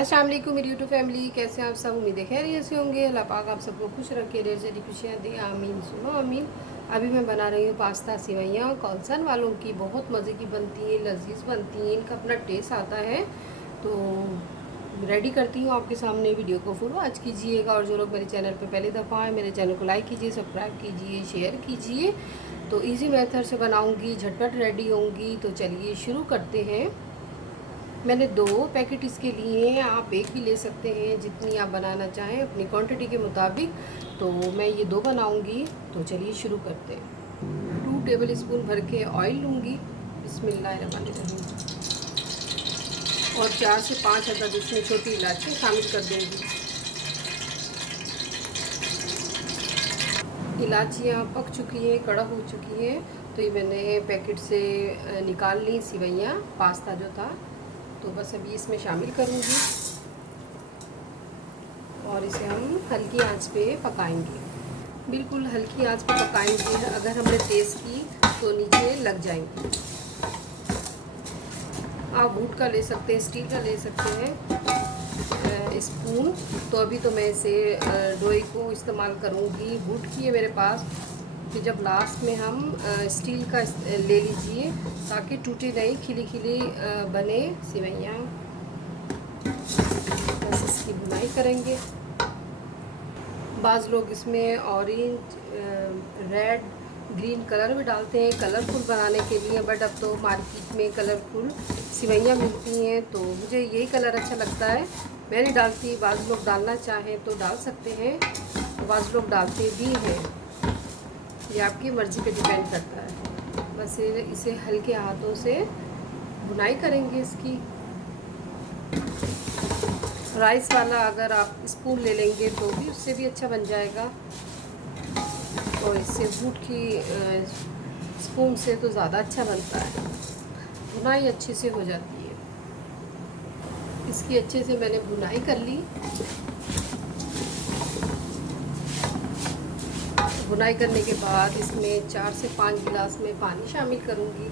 अस्सलाम वालेकुम मेरी यूट्यूब फैमिली, कैसे हैं आप सब। उम्मीद है खैरियत से होंगे। अल्लाह पाक आप सबको खुश रखे, ढेर सारी खुशियाँ दे, आमीन सुनो आमीन। अभी मैं बना रही हूँ पास्ता सिवैयाँ। कौलसन वालों की बहुत मज़े की बनती हैं, लजीज बनती हैं, इनका अपना टेस्ट आता है। तो रेडी करती हूँ आपके सामने। वीडियो को फुल वॉच कीजिएगा और जो लोग मेरे चैनल पर पहली दफ़ा आए मेरे चैनल को लाइक कीजिए, सब्सक्राइब कीजिए, शेयर कीजिए। तो इजी मेथड से बनाऊँगी, झटपट रेडी होंगी। तो चलिए शुरू करते हैं। मैंने 2 पैकेट इसके लिए हैं, आप एक भी ले सकते हैं जितनी आप बनाना चाहें अपनी क्वांटिटी के मुताबिक। तो मैं ये 2 बनाऊंगी। तो चलिए शुरू करते हैं। 2 टेबल स्पून भर के ऑयल लूँगी। बिस्मिल्लाहिर्रहमानिर्रहीम। और 4 से 5 अदद इसमें छोटी इलायची शामिल कर दूँगी। इलायचियाँ पक चुकी हैं, कड़क हो चुकी हैं। तो ये मैंने पैकेट से निकाल ली सिवैयाँ, पास्ता जो था। तो बस अभी इसमें शामिल करूँगी और इसे हम हल्की आंच पे पकाएंगे। बिल्कुल हल्की आंच पे पकाएंगे। अगर हमने तेज़ की तो नीचे लग जाएंगी। आप वुड का ले सकते हैं, स्टील का ले सकते हैं स्पून। तो अभी तो मैं इसे डोई को इस्तेमाल करूँगी। वुड की है मेरे पास। फिर जब लास्ट में हम स्टील का ले लीजिए ताकि टूटे नहीं, खिली खिली बने सिवैयाँ। बस इसकी बुनाई करेंगे। बाज़ लोग इसमें ऑरेंज, रेड, ग्रीन कलर भी डालते हैं कलरफुल बनाने के लिए। बट अब तो मार्केट में कलरफुल सिवैयाँ मिलती हैं तो मुझे यही कलर अच्छा लगता है। मैं नहीं डालती, बाज़ लोग डालना चाहें तो डाल सकते हैं, बाज़ लोग डालते भी हैं। ये आपकी मर्ज़ी पे डिपेंड करता है। बस इसे हल्के हाथों से बुनाई करेंगे इसकी। राइस वाला अगर आप स्पून ले लेंगे तो भी उससे भी अच्छा बन जाएगा। और इससे वुड की स्पून से तो ज़्यादा अच्छा बनता है, बुनाई अच्छे से हो जाती है। इसकी अच्छे से मैंने बुनाई कर ली। बुनाई करने के बाद इसमें 4 से 5 गिलास में पानी शामिल करूँगी।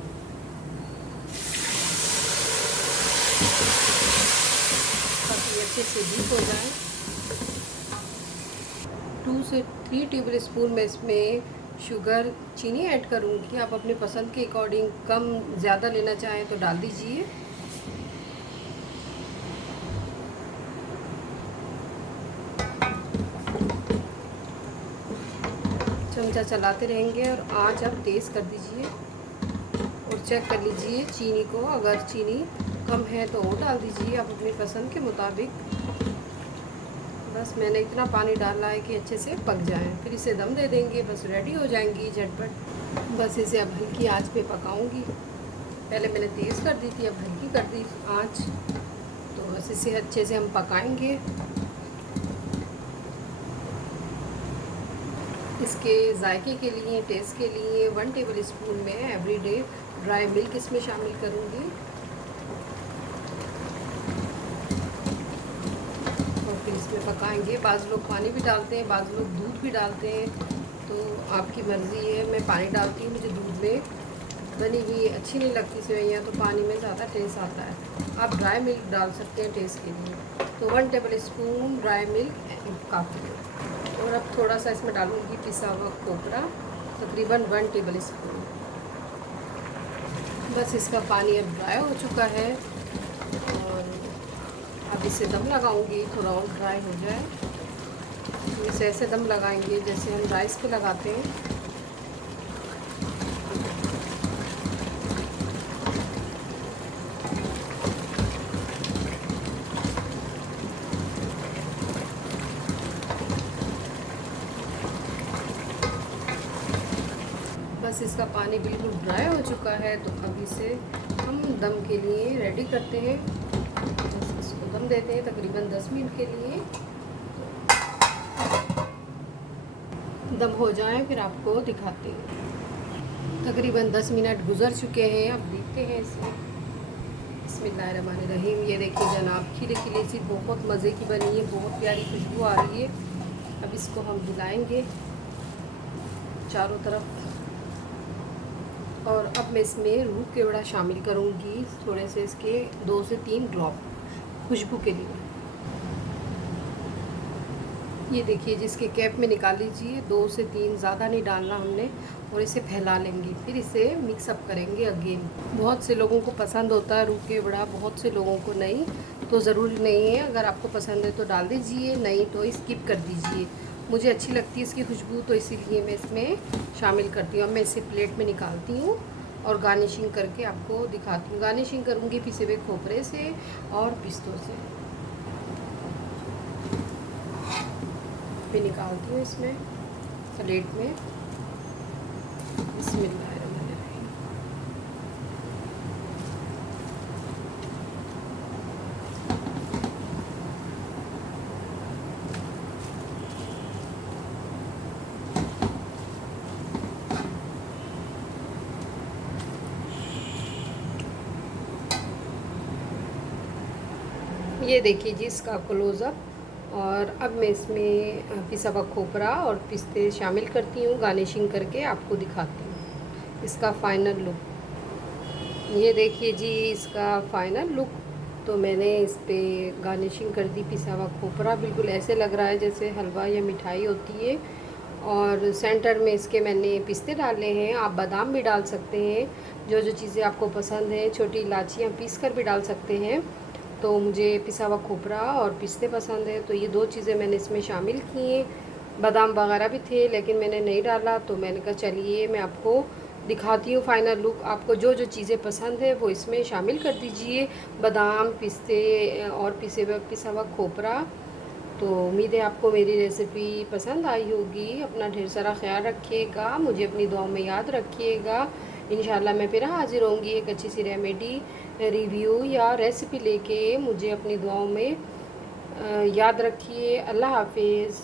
ताकि अच्छे से डीप हो जाए। 2 से 3 टेबल स्पून में इसमें शुगर, चीनी ऐड करूँगी। आप अपने पसंद के अकॉर्डिंग कम ज़्यादा लेना चाहें तो डाल दीजिए। चमचा चलाते रहेंगे और आंच आप तेज़ कर दीजिए और चेक कर लीजिए चीनी को। अगर चीनी कम है तो और डाल दीजिए आप अपनी पसंद के मुताबिक। बस मैंने इतना पानी डाला है कि अच्छे से पक जाए। फिर इसे दम दे देंगे, बस रेडी हो जाएंगी झटपट। बस इसे अब हल्की आंच पे पकाऊंगी। पहले मैंने तेज़ कर दी थी, अब हल्की कर दी आंच। तो बस इसे अच्छे से हम पकाएंगे। इसके जायके के लिए, टेस्ट के लिए 1 टेबल स्पून में एवरीडे ड्राई मिल्क इसमें शामिल करूँगी। और फिर इसमें पकाएंगे। बाज़ लोग पानी भी डालते हैं, बाज़ लोग दूध भी डालते हैं। तो आपकी मर्ज़ी है। मैं पानी डालती हूँ, मुझे दूध में बनी हुई अच्छी नहीं लगती सेवैयाँ, तो पानी में ज़्यादा टेस्ट आता है। आप ड्राई मिल्क डाल सकते हैं टेस्ट के लिए। तो 1 टेबल स्पून ड्राई मिल्क काफ़ी है। और अब थोड़ा सा इसमें डालूंगी पिसा हुआ खोपरा, तकरीबन 1 टेबल स्पून। बस इसका पानी अब ड्राई हो चुका है और अब इसे दम लगाऊंगी थोड़ा और ड्राई हो जाए। इसे ऐसे दम लगाएंगे जैसे हम राइस पे लगाते हैं। बस इसका पानी बिल्कुल ड्राई हो चुका है। तो अब इसे हम दम के लिए रेडी करते हैं। इसको दम देते हैं तकरीबन 10 मिनट के लिए। दम हो जाए फिर आपको दिखाते हैं। तकरीबन 10 मिनट गुजर चुके हैं। अब देखते हैं इसे। बिस्मिल्लाहिर्रहमानिर्रहीम। ये देखिए जनाब, खिले खिले सी बहुत मज़े की बनी है, बहुत प्यारी खुशबू आ रही है। अब इसको हम हिलाएंगे चारों तरफ। और अब मैं इसमें रूह केवड़ा शामिल करूँगी, थोड़े से इसके 2 से 3 ड्रॉप खुशबू के लिए। ये देखिए, जिसके कैप में निकाल लीजिए, 2 से 3, ज़्यादा नहीं डालना हमने, और इसे फैला लेंगे। फिर इसे मिक्सअप करेंगे अगेन। बहुत से लोगों को पसंद होता है रूखे वड़ा, बहुत से लोगों को नहीं, तो ज़रूरी नहीं है। अगर आपको पसंद है तो डाल दीजिए, नहीं तो स्किप कर दीजिए। मुझे अच्छी लगती है इसकी खुशबू, तो इसीलिए मैं इसमें शामिल करती हूँ। अब मैं इसे प्लेट में निकालती हूँ और गार्निशिंग करके आपको दिखाती हूँ। गार्निशिंग करूँगी पिसे हुए खोपरे से और पिस्तों से। भी निकालती हूँ इसमें प्लेट में। बिस्मिल्लाहिर्रहमानिर्रहीम। ये देखिए जी इसका क्लोज़अप। और अब मैं इसमें पिसा हुआ खोपरा और पिस्ते शामिल करती हूँ, गार्निशिंग करके आपको दिखाती हूँ इसका फ़ाइनल लुक। ये देखिए जी इसका फ़ाइनल लुक। तो मैंने इस पर गार्निशिंग कर दी पिसा हुआ खोपरा, बिल्कुल ऐसे लग रहा है जैसे हलवा या मिठाई होती है। और सेंटर में इसके मैंने पिस्ते डाले हैं, आप बादाम भी डाल सकते हैं, जो जो चीज़ें आपको पसंद है। छोटी इलायचियाँ पीस कर भी डाल सकते हैं। तो मुझे पिसा हुआ खोपरा और पिस्ते पसंद है, तो ये 2 चीज़ें मैंने इसमें शामिल की हैं। बादाम वगैरह भी थे लेकिन मैंने नहीं डाला, तो मैंने कहा चलिए मैं आपको दिखाती हूँ फ़ाइनल लुक। आपको जो जो चीज़ें पसंद है वो इसमें शामिल कर दीजिए, बादाम, पिस्ते और पिसा हुआ खोपरा। तो उम्मीद है आपको मेरी रेसिपी पसंद आई होगी। अपना ढेर सारा ख्याल रखिएगा, मुझे अपनी दुआओं में याद रखिएगा। इंशाल्लाह मैं फिर हाज़िर होंगी एक अच्छी सी रेमेडी, रिव्यू या रेसिपी लेके। मुझे अपनी दुआओं में याद रखिए। अल्लाह हाफिज़।